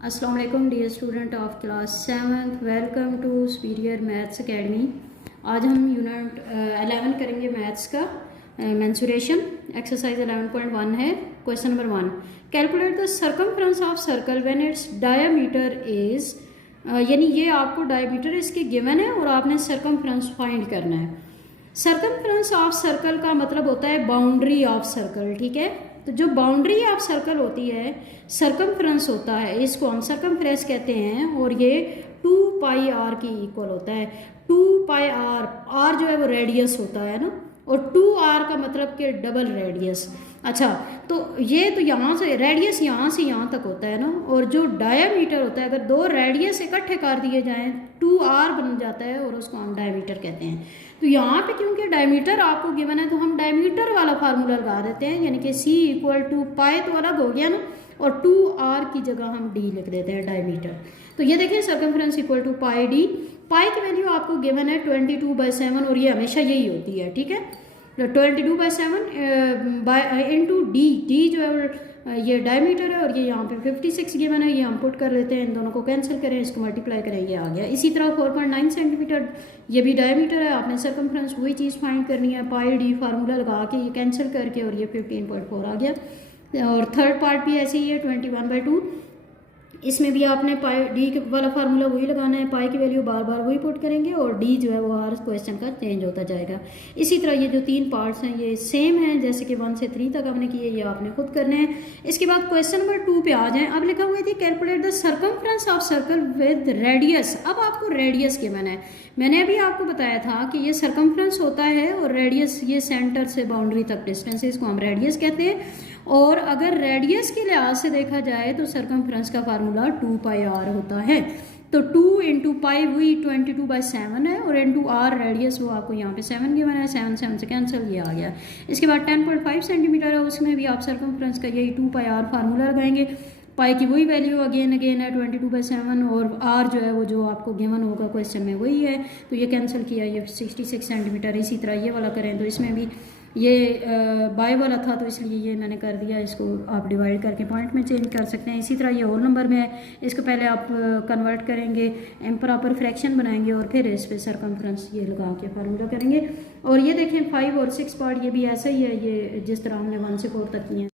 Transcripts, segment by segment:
अस्सलाम वालेकुम dear student of class 7th, welcome to superior maths academy. आज हम यूनिट 11 करेंगे मैथ्स का मेंसुरेशन। एक्सरसाइज 11.1 है। Question number 1, calculate the circumference of circle when its diameter is, यानी ये आपको डायमीटर इसके गिवन है और आपने सर्कमफ्रेंस फाइंड करना है। सर्कमफ्रेंस ऑफ सर्कल का मतलब होता है बाउंड्री ऑफ सर्कल, ठीक है। तो जो बाउंड्री ऑफ सर्कल होती है सर्कमफ्रेंस होता है, इसको हम सर्कमफ्रेंस कहते हैं और ये 2 पाई आर की इक्वल होता है। 2 पाई आर, आर जो है वो रेडियस होता है ना, और 2 आर का मतलब कि डबल रेडियस। अच्छा, तो ये तो यहाँ से रेडियस यहाँ से यहाँ तक होता है ना, और जो डायमीटर होता है अगर दो रेडियस इकट्ठे कर दिए जाएं 2 आर बन जाता है और उसको हम डायमीटर कहते हैं। तो यहाँ पे क्योंकि डायमीटर आपको गिवन है तो हम डायमीटर वाला फार्मूला लगा देते हैं, यानी कि C = पाई तो अलग हो गया ना, और 2 आर की जगह हम D लिख देते हैं डायमीटर। तो ये देखिए सर्कमफ्रेंस = पाई D। पाई की वैल्यू आपको गिवन है 22/7 और ये हमेशा यही होती है, ठीक है। 22/7 इंटू डी जो है ये डायमीटर है और ये यहाँ पे 56 गिवन है, ये हम पुट कर लेते हैं, इन दोनों को कैंसिल करें, इसको मल्टीप्लाई करें, ये आ गया। इसी तरह 4.9 सेंटीमीटर ये भी डायमीटर है। आपने सर्कमफ्रेंस वही चीज़ फाइंड करनी है, पाई डी फार्मूला लगा के ये कैंसिल करके, और ये 15.4 आ गया। और थर्ड पार्ट भी ऐसे ही है 21/2, इसमें भी आपने पाई डी वाला फार्मूला वही लगाना है, पाई की वैल्यू बार बार वही पुट करेंगे और डी जो है वो हर क्वेश्चन का चेंज होता जाएगा। इसी तरह ये जो 3 पार्ट्स हैं ये सेम हैं, जैसे कि 1 से 3 तक हमने किए, ये आपने खुद करने हैं। इसके बाद क्वेश्चन नंबर 2 पे आ जाएं। अब लिखा हुआ है calculate the circumference of circle with radius. अब आपको रेडियस गिवन है। मैंने अभी आपको बताया था कि ये सर्कमफ्रेंस होता है और रेडियस ये सेंटर से बाउंड्री तक डिस्टेंस है, इसको हम रेडियस कहते हैं। और अगर रेडियस के लिहाज से देखा जाए तो सर्कमफ्रेंस का फार्मूला 2 पाई आर होता है। तो 2 इंटू पाई वही 22/7 है, और इंटू आर रेडियस वो आपको यहाँ पे 7 गिवन है, 7 से कैंसिल, ये आ गया। इसके बाद 10.5 सेंटीमीटर है, उसमें भी आप सर्कमफ्रेंस का यही 2 पाई आर फार्मूला लगाएंगे। पाई की वही वैल्यू अगेन है 22/7, और आर जो है वो जो आपको गिवन होगा क्वेश्चन में वही है, तो ये कैंसिल किया, ये 66 सेंटीमीटर। इसी तरह ये वाला करें तो इसमें भी ये बाय वाला था तो इसलिए ये मैंने कर दिया, इसको आप डिवाइड करके पॉइंट में चेंज कर सकते हैं। इसी तरह ये होल नंबर में है, इसको पहले आप कन्वर्ट करेंगे, इम्प्रॉपर फ्रैक्शन बनाएंगे और फिर इस पे सर्कमफ्रेंस ये लगा के फार्मूला करेंगे। और ये देखें 5 और 6 पार्ट ये भी ऐसा ही है, ये जिस तरह हमने 1 से 4 तक किए हैं।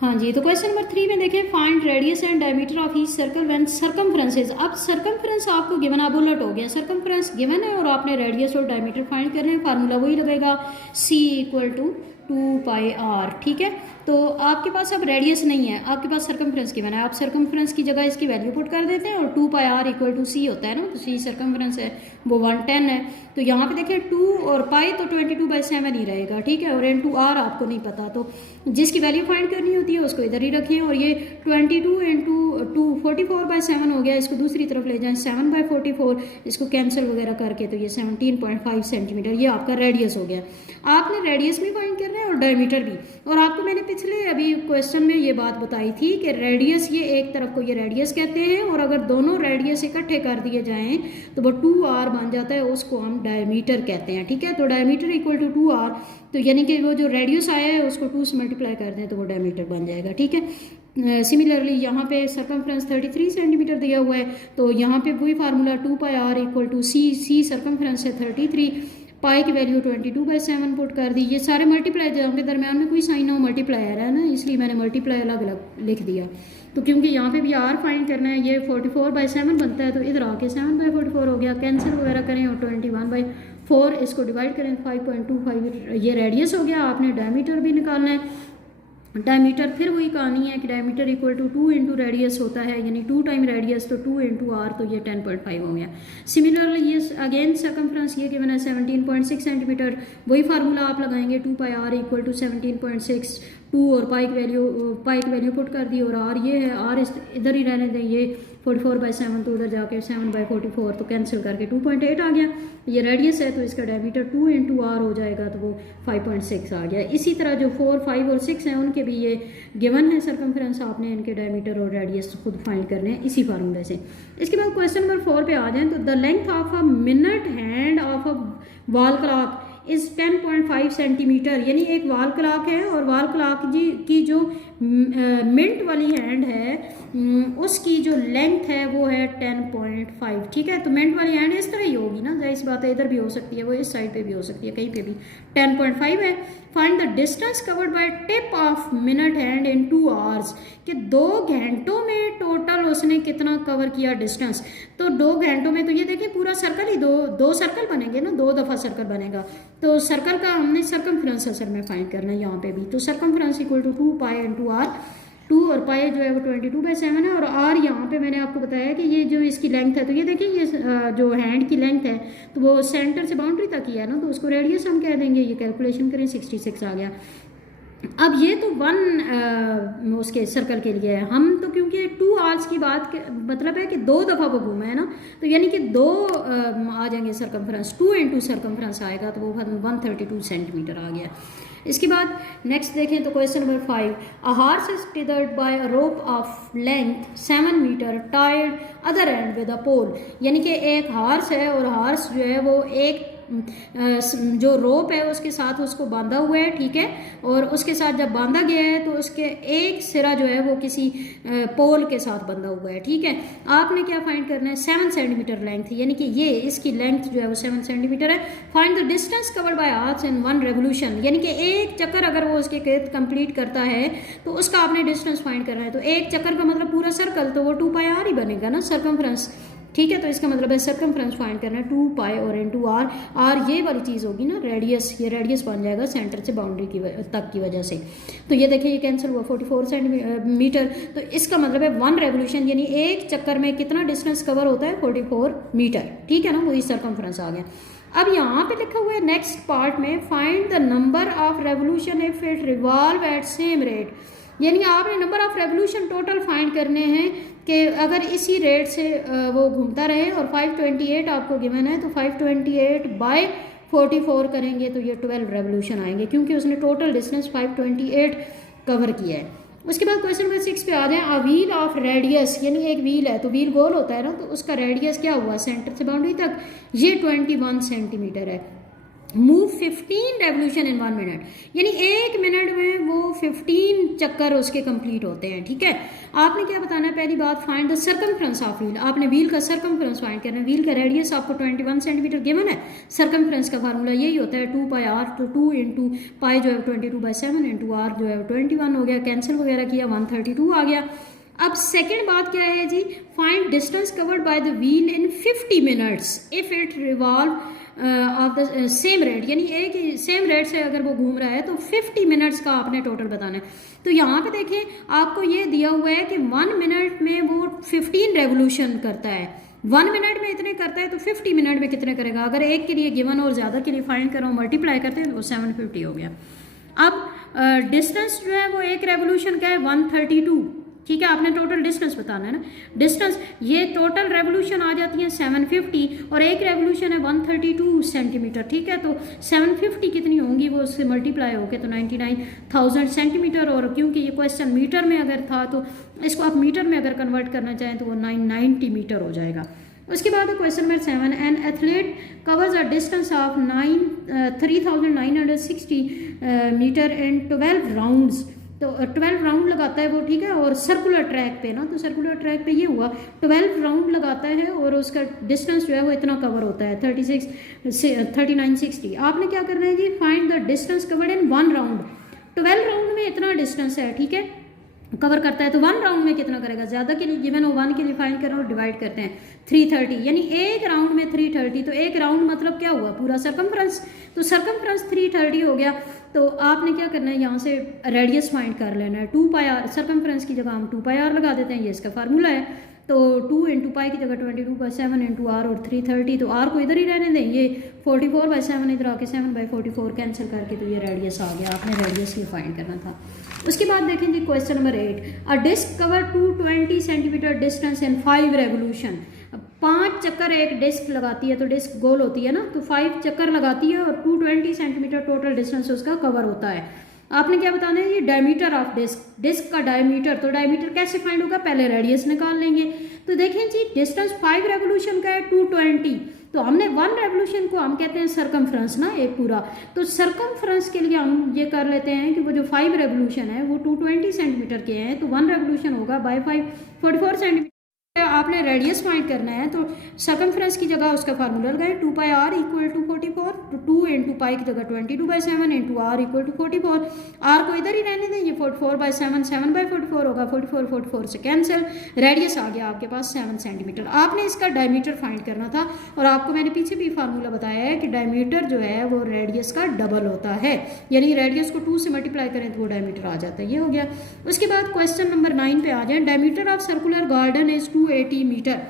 हाँ जी, तो क्वेश्चन नंबर 3 में देखें, find radius and diameter of each circle when circumferences. अब सर्कमफ्रेंस आपको गिवन, अब उलट हो गया, सर्कमफ्रेंस गिवन है और आपने रेडियस और डायमीटर फाइंड करने हैं। फार्मूला वही लगेगा, C = 2 पाई आर, ठीक है। तो आपके पास अब रेडियस नहीं है, आपके पास सर्कमफ्रेंस गिवन है, आप सर्कमफ्रेंस की जगह इसकी वैल्यू पुट कर देते हैं और 2 पाई आर = C होता है ना, तो C सर्कमफ्रेंस है वो 110 है। तो यहाँ पे देखें 2 और पाई तो 22/7 ही रहेगा, ठीक है, और इंटू आर आपको नहीं पता, तो जिसकी वैल्यू फाइंड करनी होती है उसको इधर ही रखें। और ये 22 × 2 44/7 हो गया, इसको दूसरी तरफ ले जाएं 7/44, इसको कैंसिल वगैरह करके तो ये 17.5 सेंटीमीटर ये आपका रेडियस हो गया। आपने रेडियस भी फाइंड करना है और डायमीटर भी। और आपको मैंने पिछले अभी क्वेश्चन में ये बात बताई थी कि रेडियस ये एक तरफ को ये रेडियस कहते हैं, और अगर दोनों रेडियस इकट्ठे कर दिए जाएं तो वो 2 आर बन जाता है, उसको हम डायमीटर कहते हैं, ठीक है। तो डायमीटर = 2 आर, तो यानी कि वो जो रेडियस आया है उसको 2 से मल्टीप्लाई कर दें तो वो डायमीटर बन जाएगा, ठीक है। सिमिलरली यहाँ पे सर्कमफ्रेंस 33 सेंटीमीटर दिया हुआ है, तो यहाँ पे वही formula 2 pi r = C circumference है 33, पाई की वैल्यू 22/7 पुट कर दी। ये सारे मल्टीप्लाई के दरमियान में कोई साइन हो मल्टीप्लायर है ना, इसलिए मैंने मल्टीप्लाई अलग अलग लिख दिया। तो क्योंकि यहाँ पे भी आर फाइंड करना है, ये 44/7 बनता है, तो इधर आके 7/44 हो गया, कैंसिल वगैरह करें और 21/4 इसको डिवाइड करें, 5.25 ये रेडियस हो गया। आपने डायमीटर भी निकालना है। डायमीटर फिर वही कहानी है कि डायमीटर = 2 इंटू रेडियस होता है, यानी 2 टाइम रेडियस तो 2 इंटू आर, तो ये 10.5 हो गया। सिमिलरली ये अगेन सर्कमफ्रेंस ये गिवन है 17.6 सेंटीमीटर, वही फार्मूला आप लगाएंगे, 2 पाई आर = 17.6, 2 और पाई की वैल्यू पुट कर दी, और आर ये है, आर इधर ही रहने दें, ये 44/7 तो उधर जाके 7/44 तो कैंसिल करके 2.8 आ गया। ये रेडियस है तो इसका डायमीटर 2 इंटू आर हो जाएगा, तो वो 5.6 आ गया। इसी तरह जो 4, 5 और 6 हैं उनके भी ये गिवन है सर्कमफ्रेंस, आपने इनके डायमीटर और रेडियस खुद फाइंड करने हैं इसी फार्मूले से। इसके बाद क्वेश्चन नंबर 4 पे आ जाएं, तो the length of a minute hand of a wall clock is 10.5 centimetre, यानी एक वाल क्लॉक है और वाल क्लॉक जी की जो मिनट वाली हैंड है उसकी जो लेंथ है वो है 10.5, ठीक है। तो मिनट वाली हैंड इस तरह ही होगी ना, जाहिर सी बात है, इधर भी हो सकती है, वो इस साइड पे भी हो सकती है, कहीं पे भी 10.5 है। Find the distance covered bye tip of minute hand in 2 hours, कि 2 घंटों में टोटल उसने कितना कवर किया डिस्टेंस। तो 2 घंटों में, तो ये देखिए पूरा सर्कल ही दो सर्कल बनेंगे ना, 2 दफ़ा सर्कल बनेगा। तो सर्कल का हमने सर्कमफ्रेंस असल में फाइंड करना है यहाँ पे भी। तो circumference equal to 2 pi into r, 2 और पाई जो है वो 22/7 है, और आर यहाँ पे मैंने आपको बताया कि ये जो इसकी लेंथ है, तो ये देखिए ये जो हैंड की लेंथ है तो वो सेंटर से बाउंड्री तक ही है ना, तो उसको रेडियस हम कह देंगे। ये कैलकुलेशन करें 66 आ गया। अब ये तो उसके सर्कल के लिए है, हम तो क्योंकि 2 आवर्स की बात मतलब है कि 2 दफ़ा वो घूमे है ना, तो यानी कि 2 आ जाएंगे सर्कमफ्रेंस, 2 इंटू सर्कमफ्रेंस आएगा, तो वो 132 सेंटीमीटर आ गया। इसके बाद नेक्स्ट देखें तो question number 5, a horse is tethered by a rope of length 7 metre tied other end with a pole, यानी कि एक हॉर्स है और हॉर्स जो है वो एक जो रोप है उसके साथ उसको बांधा हुआ है, ठीक है, और उसके साथ जब बांधा गया है तो उसके एक सिरा जो है वो किसी पोल के साथ बंधा हुआ है, ठीक है। आपने क्या फाइंड करना है, 7 सेंटीमीटर लेंथ, यानी कि ये इसकी लेंथ जो है वो 7 सेंटीमीटर है। Find the distance covered bye arch in 1 revolution, यानी कि एक चक्कर अगर वो उसके खेत कंप्लीट करता है तो उसका आपने डिस्टेंस फाइंड करना है। तो एक चक्कर का मतलब पूरा सर्कल, तो वो 2 पाई आर ही बनेगा ना सर्कमफ्रेंस, ठीक है। तो इसका मतलब है सर्कमफ्रेंस फाइंड करना है 2 पाई और इनटू आर, आर ये वाली चीज़ होगी ना रेडियस, ये रेडियस बन जाएगा सेंटर से बाउंड्री तक की वजह से। तो ये देखिए ये कैंसिल हुआ 44 सेंटीमीटर, तो इसका मतलब है 1 रेवोल्यूशन यानी एक चक्कर में कितना डिस्टेंस कवर होता है 44 मीटर, ठीक है ना, वही सर्कमफ्रेंस आ गया। अब यहाँ पे लिखा हुआ है नेक्स्ट पार्ट में, find the number of revolution if it revolve at same rate, यानी आपने number of revolution total find करने हैं कि अगर इसी रेट से वो घूमता रहे, और 528 आपको गिवन है, तो 528 बाय 44 करेंगे तो ये 12 रेवोल्यूशन आएंगे, क्योंकि उसने टोटल डिस्टेंस 528 कवर किया है। उसके बाद क्वेश्चन नंबर 6 पे आ जाए, अ व्हील ऑफ रेडियस, यानी एक व्हील है तो व्हील गोल होता है ना, तो उसका रेडियस क्या हुआ सेंटर से बाउंड्री तक, ये 21 सेंटीमीटर है। मूव 15 रेवोल्यूशन इन 1 मिनट, यानी 1 मिनट में वो 15 चक्कर उसके कंप्लीट होते हैं, ठीक है। आपने क्या बताना है, पहली बात find the circumference of wheel, आपने व्हील का सर्कमफ्रेंस फाइंड करना है। व्हील का रेडियस आपको 21 सेंटीमीटर गिवन है, सर्कमफ्रेंस का फार्मूला यही होता है 2 पाई आर, तो 2 इंटू पाई जो है 22/7 इंटू आर जो है 21 हो गया, कैंसिल वगैरह किया 132 आ गया। अब सेकेंड बात क्या है जी, find distance covered by the wheel in 50 minutes if it revolve of the same rate, यानी एक ही सेम रेट से अगर वो घूम रहा है तो 50 मिनट्स का आपने टोटल बताना है। तो यहाँ पे देखें आपको ये दिया हुआ है कि 1 मिनट में वो 15 रेवोल्यूशन करता है, 1 मिनट में इतने करता है, तो 50 मिनट में कितने करेगा, अगर एक के लिए गिवन और ज़्यादा के लिए फाइंड करो मल्टीप्लाई करते हैं तो 750 हो गया। अब डिस्टेंस जो है वो एक रेवोल्यूशन का है 132, ठीक है, आपने टोटल डिस्टेंस बताना है ना, डिस्टेंस ये टोटल रेवोल्यूशन आ जाती है 750 और एक रेवोल्यूशन है 132 सेंटीमीटर, ठीक है। तो 750 कितनी होंगी, वो उससे मल्टीप्लाई होके तो 99,000 सेंटीमीटर, और क्योंकि ये क्वेश्चन मीटर में अगर था तो इसको आप मीटर में अगर कन्वर्ट करना चाहें तो वो 990 मीटर हो जाएगा। उसके बाद question number 7, an athlete covers a distance of 3960 metre in 12 rounds, तो 12 राउंड लगाता है वो, ठीक है, और सर्कुलर ट्रैक पे ना, तो सर्कुलर ट्रैक पे ये हुआ 12 राउंड लगाता है और उसका डिस्टेंस जो है वो इतना कवर होता है 3960। आपने क्या करना है जी, find the distance covered in 1 round, 12 round में इतना डिस्टेंस है, ठीक है, कवर करता है, तो 1 राउंड में कितना करेगा, ज़्यादा के लिए गिवन हो 1 के लिए फाइंड करो और डिवाइड करते हैं 330, यानी एक राउंड में 330, तो एक राउंड मतलब क्या हुआ पूरा सर्कमफ्रेंस, तो सर्कमफ्रेंस 330 हो गया। तो आपने क्या करना है, यहाँ से रेडियस फाइंड कर लेना है, 2 पाई आर, सर्कमफ्रेंस की जगह हम 2 पाई आर लगा देते हैं, ये इसका फार्मूला है। तो 2 इंटू पाई की जगह 22/7 इंटू आर और 330, तो आर को इधर ही रहने दें, ये 44/7 इधर आके 7/44 कैंसिल करके तो ये रेडियस आ गया, आपने रेडियस ये फाइंड करना था। उसके बाद देखें जी question number 8, a disc cover 220 centimetre distance in 5 revolution, 5 चक्कर एक डिस्क लगाती है, तो डिस्क गोल होती है ना, तो 5 चक्कर लगाती है और 220 सेंटीमीटर टोटल डिस्टेंस उसका कवर होता है। आपने क्या बताना है, ये डायमीटर ऑफ डिस्क, डिस्क का डायमीटर, तो डायमीटर कैसे फाइंड होगा, पहले रेडियस निकाल लेंगे। तो देखें जी डिस्टेंस 5 रेवोल्यूशन का है 220, तो हमने 1 रेवोल्यूशन को हम कहते हैं सरकमफ्रेंस ना, एक पूरा। तो सरकमफ्रेंस के लिए हम ये कर लेते हैं कि वो जो 5 रेवोल्यूशन है वो 220 सेंटीमीटर के हैं, तो 1 रेवोल्यूशन होगा बाय 5 44 सेंटीमीटर। आपने रेडियस फाइंड करना है तो सरकमफ्रेंस की जगह उसका फार्मूला लगाएं 2 पाई आर इक्वल टू 44, तो 2 इंटू पाई की जगह 22/7 into r equal to 44। R को इधर ही रहने दें, ये 44/7 7/44 होगा, 44 से कैंसिल, रेडियस आ गया आपके पास 7 सेंटीमीटर। आपने इसका डायमीटर फाइंड करना था और आपको मैंने पीछे भी फार्मूला बताया है कि डायमीटर जो है वो रेडियस का डबल होता है, यानी रेडियस को 2 से मल्टीप्लाई करें तो वो डायमीटर आ जाता है। ये हो गया। उसके बाद क्वेश्चन नंबर 9 पे आ जाए। Diameter of circular garden is 280 metre.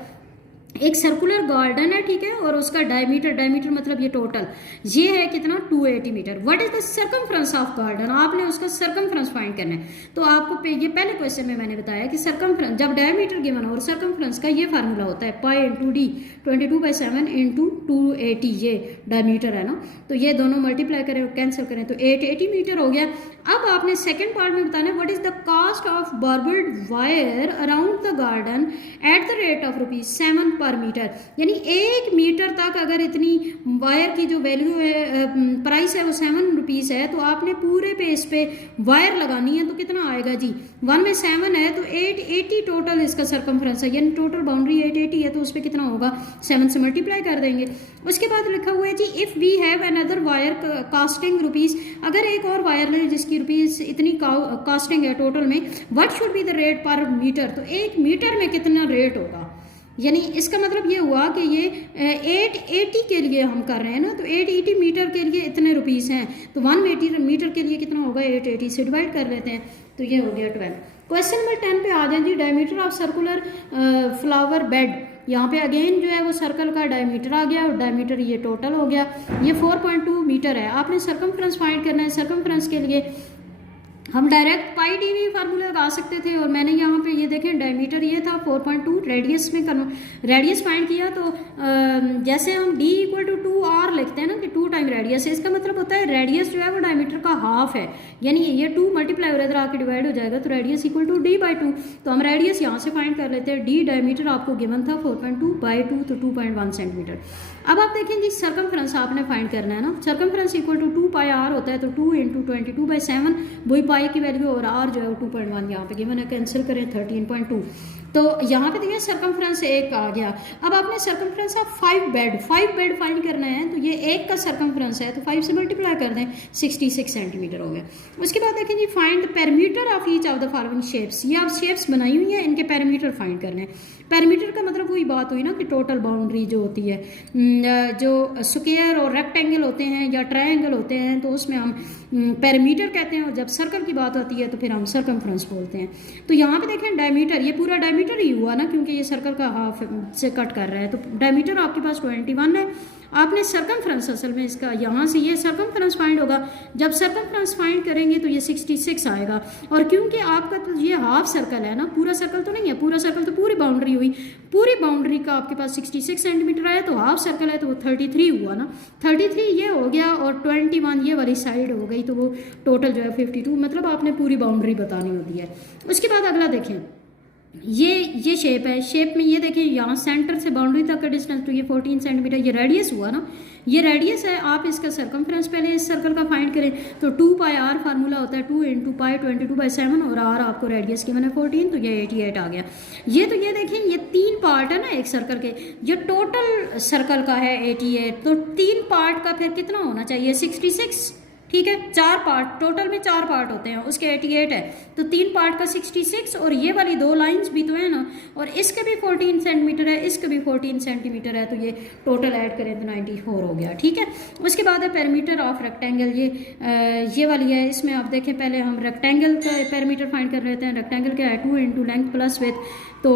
एक सर्कुलर गार्डन है, ठीक है, और उसका डायमीटर मतलब ये टोटल ये है कितना 280 metre. What is the circumference of garden, आपने उसका सर्कमफ्रेंस फाइंड करना है। तो आपको ये पहले क्वेश्चन में मैंने बताया कि सर्कमफ्रेंस जब डायमीटर गिवन हो और सर्कमफ्रेंस का ये फार्मूला होता है पाई इंटू डी 22/7 इंटू 280, ये डायमीटर है ना, तो ये दोनों मल्टीप्लाई करें और कैंसिल करें तो 880 मीटर हो गया। अब आपने सेकेंड पार्ट में बताना है what is the cost of barbed wire around the garden at the rate of ₹7 per metre, यानी 1 मीटर तक अगर इतनी वायर की जो वैल्यू है प्राइस है वो ₹7 है, तो आपने पूरे पेज पे वायर लगानी है तो कितना आएगा जी, 1 में 7 है तो 880 टोटल इसका सर्कमफ्रेंस है, यानी टोटल बाउंड्री 880 है, तो उस पर कितना होगा 7 से मल्टीप्लाई कर देंगे। उसके बाद लिखा हुआ है जी if we have another wire costing ₹, अगर एक और वायर लें जिसकी ₹, इतनी कास्टिंग है टोटल में, what should be the rate पर मीटर, तो 1 मीटर में कितना रेट होगा, यानी इसका मतलब ये हुआ कि ये 880 के लिए हम कर रहे हैं ना, तो 880 मीटर के लिए इतने ₹, हैं, तो 1 मीटर के लिए कितना होगा 880 से डिवाइड कर लेते हैं, तो ये हो गया 12। क्वेश्चन नंबर 10 पे आ जाए जी। Diameter of circular flower bed, यहाँ पे अगेन जो है वो सर्कल का डायमीटर आ गया और डायमीटर ये टोटल हो गया, ये 4.2 मीटर है। आपने सर्कमफ्रेंस फाइंड करना है। सर्कमफ्रेंस के लिए हम डायरेक्ट पाई डी भी फार्मूला लगा सकते थे, और मैंने यहाँ पे ये देखें डायमीटर ये था 4.2, रेडियस में रेडियस फाइंड किया तो जैसे हम d इक्वल टू 2r लिखते हैं ना कि 2 टाइम रेडियस है, इसका मतलब होता है रेडियस जो है वो डायमीटर का हाफ है, यानी ये 2 मल्टीप्लाई हो इधर आके डिवाइड हो जाएगा तो रेडियस इक्वल टू d/2। तो हम रेडियस यहाँ से फाइंड कर लेते हैं। d डायमीटर आपको गिवन था 4.2/2 तो 2.1 सेंटीमीटर। अब आप देखें जी सर्कमफ्रेंस आपने फाइंड करना है ना, circumference equal to 2 pi r होता है, तो 2 इंटू 22/7 वही पाई की वैल्यू और r जो है वो 2.1 यहाँ पे गिवन है, कैंसिल करें 13.2, तो यहाँ पे देखिए सर्कमफ्रेंस 1 आ गया। अब आपने सर्कमफ्रेंस ऑफ 5 बेड फाइंड करना है, तो ये 1 का सर्कमफ्रेंस है तो 5 से मल्टीप्लाई कर दें 66 सेंटीमीटर हो गया। उसके बाद देखें जी find perimeter of each of the following shapes, ये आप शेप्स बनाई हुई है, इनके पेरीमीटर फाइंड करने हैं। पेरीमीटर का मतलब वही बात हुई ना कि टोटल बाउंड्री जो होती है, जो स्क्वायर और रेक्टेंगल होते हैं या ट्रायंगल होते हैं तो उसमें हम पेरीमीटर कहते हैं, और जब सर्कल की बात आती है तो फिर हम सर्कमफ्रेंस बोलते हैं। तो यहाँ पे देखें डायमीटर, ये पूरा डायमीटर ही हुआ ना क्योंकि ये सर्कल का हाफ से कट कर रहा है, तो डायमीटर आपके पास 21 है। आपने सर्कमफ्रेंस असल में इसका यहाँ से ये सर्कमफ्रेंस फाइंड होगा, जब सर्कमफ्रेंस फाइंड करेंगे तो ये 66 आएगा, और क्योंकि आपका तो ये हाफ सर्कल है ना, पूरा सर्कल तो नहीं है, पूरा सर्कल तो पूरी बाउंड्री हुई, पूरी बाउंड्री का आपके पास 66 सेंटीमीटर आया, तो हाफ सर्कल है तो वो 33 हुआ ना, 33 ये हो गया और 21 ये वाली साइड हो गई, तो वो टोटल जो है 52, मतलब आपने पूरी बाउंड्री बतानी होती है। उसके बाद अगला देखें, ये शेप है, शेप में ये देखिए यहाँ सेंटर से बाउंड्री तक का डिस्टेंस तो ये 14 सेंटीमीटर, ये रेडियस हुआ ना, ये रेडियस है। आप इसका सर्कमफ्रेंस पहले इस सर्कल का फाइंड करें तो 2 पाई r फार्मूला होता है, 2 इंटू पाई 22/7 और r आपको रेडियस की मैंने 14, तो ये 88 आ गया। ये तो ये देखें ये 3 पार्ट है ना एक सर्कल के, ये टोटल सर्कल का है 88, तो 3 पार्ट का फिर कितना होना चाहिए 66, ठीक है, 4 पार्ट, टोटल में 4 पार्ट होते हैं, उसके 88 है, तो 3 पार्ट का 66, और ये वाली 2 लाइंस भी तो है ना, और इसके भी 14 सेंटीमीटर है, इसके भी 14 सेंटीमीटर है, तो ये टोटल ऐड करें तो 94 हो गया, ठीक है। उसके बाद है पेरीमीटर ऑफ रेक्टेंगल, ये वाली है, इसमें आप देखें पहले हम रेक्टेंगल का पेरीमीटर फाइंड कर लेते हैं। रेक्टेंगल क्या है 2 इंटू लेंथ प्लस विथ, तो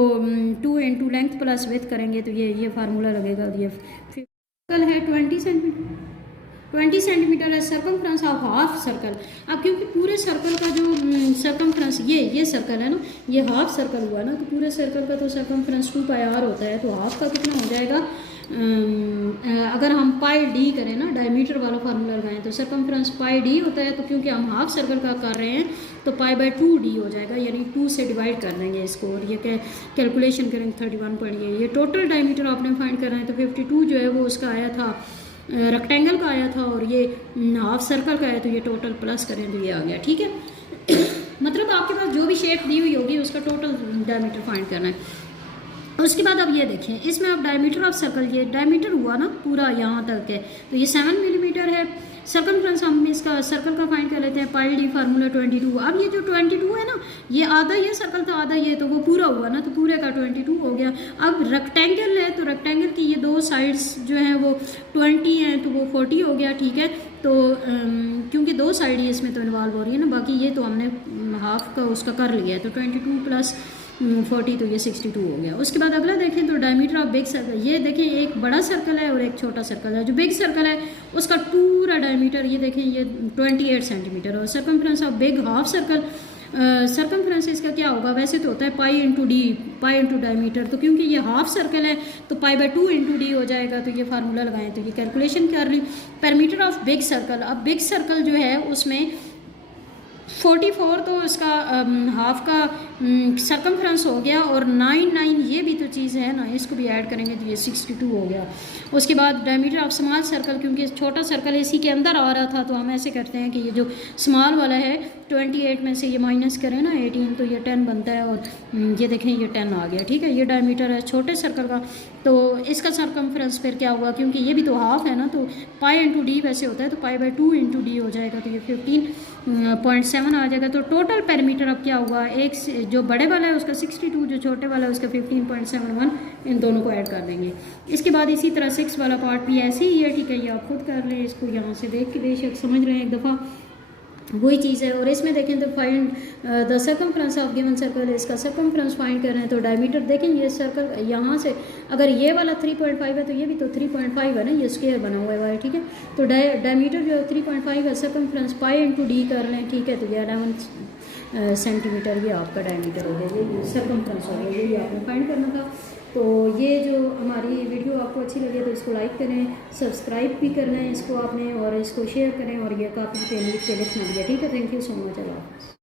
2 इंटू लेंथ प्लस विथ करेंगे तो ये फार्मूला लगेगा, ये है 20 सेंटीमीटर है सर्कमफ्रेंस ऑफ हाफ सर्कल। अब क्योंकि पूरे सर्कल का जो सर्कमफ्रेंस ये सर्कल है ना, ये हाफ सर्कल हुआ ना, तो पूरे सर्कल का तो सर्कमफ्रेंस 2 पाई r होता है, तो हाफ का कितना हो जाएगा, अगर हम पाई डी करें ना, डायमीटर वाला फार्मूला लगाएं तो सर्कमफ्रेंस पाई डी होता है, तो क्योंकि हम हाफ सर्कल का कर रहे हैं तो π/2d हो जाएगा, यानी 2 से डिवाइड कर देंगे इसको और ये कैलकुलेशन करेंगे 31 पढ़िए। ये टोटल डायमीटर आपने फाइंड करना है, तो 52 जो है वो उसका आया था रेक्टेंगल का आया था और ये हाफ सर्कल का है, तो ये टोटल प्लस करें तो ये आ गया, ठीक है। मतलब आपके पास जो भी शेप दी हुई होगी उसका टोटल डायमीटर फाइंड करना है। उसके बाद अब ये देखें, इसमें अब डायमीटर ऑफ सर्कल, ये डायमीटर हुआ ना पूरा यहाँ तक है, तो ये 7 मिलीमीटर है। सर्कमफ्रेंस हम इसका सर्कल का फाइंड कर लेते हैं, πd फार्मूला 22। अब ये जो 22 है ना, ये आधा ये सर्कल था आधा ये, तो वो पूरा हुआ ना, तो पूरे का 22 हो गया। अब रेक्टेंगल है तो रेक्टेंगल की ये दो साइड्स जो हैं वो 20 हैं, तो वो 40 हो गया, ठीक है। तो क्योंकि दो साइड ही इसमें तो इन्वॉल्व हो रही है ना, बाकी ये तो हमने हाफ का उसका कर लिया है, तो 22 प्लस 40 तो ये 62 हो गया। उसके बाद अगला देखें तो डायमीटर ऑफ बिग सर्कल, ये देखें एक बड़ा सर्कल है और एक छोटा सर्कल है। जो बिग सर्कल है उसका पूरा डायमीटर ये देखें ये 28 सेंटीमीटर और circumference of big half circle, circumference इसका क्या होगा, वैसे तो होता है π/d, पाई इंटू डायमीटर, तो क्योंकि ये हाफ सर्कल है तो π/2 इंटू डी हो जाएगा। तो ये फार्मूला लगाएं तो ये कैलकुलेशन कर ली। पैरामीटर ऑफ बिग सर्कल, अब बिग सर्कल जो है उसमें 44 तो इसका हाफ का सर्कमफ्रेंस हो गया और 9 ये भी तो चीज़ है ना, इसको भी ऐड करेंगे तो ये 62 हो गया। उसके बाद डायमीटर ऑफ स्मॉल सर्कल, क्योंकि छोटा सर्कल इसी के अंदर आ रहा था तो हम ऐसे करते हैं कि ये जो स्मॉल वाला है 28 में से ये माइनस करें ना 18 तो ये 10 बनता है और ये देखें ये 10 आ गया, ठीक है। ये डायमीटर है छोटे सर्कल का, तो इसका सर्कमफ्रेंस फिर क्या हुआ, क्योंकि ये भी तो हाफ है ना, तो पाई इंटू डी वैसे होता है तो π/2 इंटू डी हो जाएगा, तो ये 15.7 आ जाएगा। तो टोटल पैरामीटर अब क्या हुआ, एक जो बड़े वाला है उसका 62, जो छोटे वाला है उसका 15.71, इन दोनों को ऐड कर देंगे। इसके बाद इसी तरह 6 वाला पार्ट भी ऐसे ही है, ठीक है। ये आप खुद कर लें, इसको यहाँ से देख के बेशक समझ रहे हैं एक दफ़ा, वही चीज़ है। और इसमें देखें तो find the circumference of given circle, इसका सर्कमफ्रेंस फाइंड कर रहे हैं तो डायमीटर देखें ये सर्कल यहाँ से अगर ये वाला 3.5 है तो ये भी तो 3.5 है ना, ये स्क्वायर बना हुआ है, ठीक है। तो डायमीटर जो 3.5 है, सर्कमफ्रेंस पाई इंटू डी कर लें, ठीक है। तो ये 11 सेंटीमीटर ये आपका डायमीटर हो गया, ये सर्कमफ्रेंस हो गया, ये आपने फाइंड करना था। तो ये जो हमारी वीडियो आपको अच्छी लगे तो इसको लाइक करें, सब्सक्राइब भी करना है इसको आपने, और इसको शेयर करें, और ये काफ़ी पे लिख के लिखना भी है, ठीक है। थैंक यू सो मच, अल्लाह हाफ़िज़।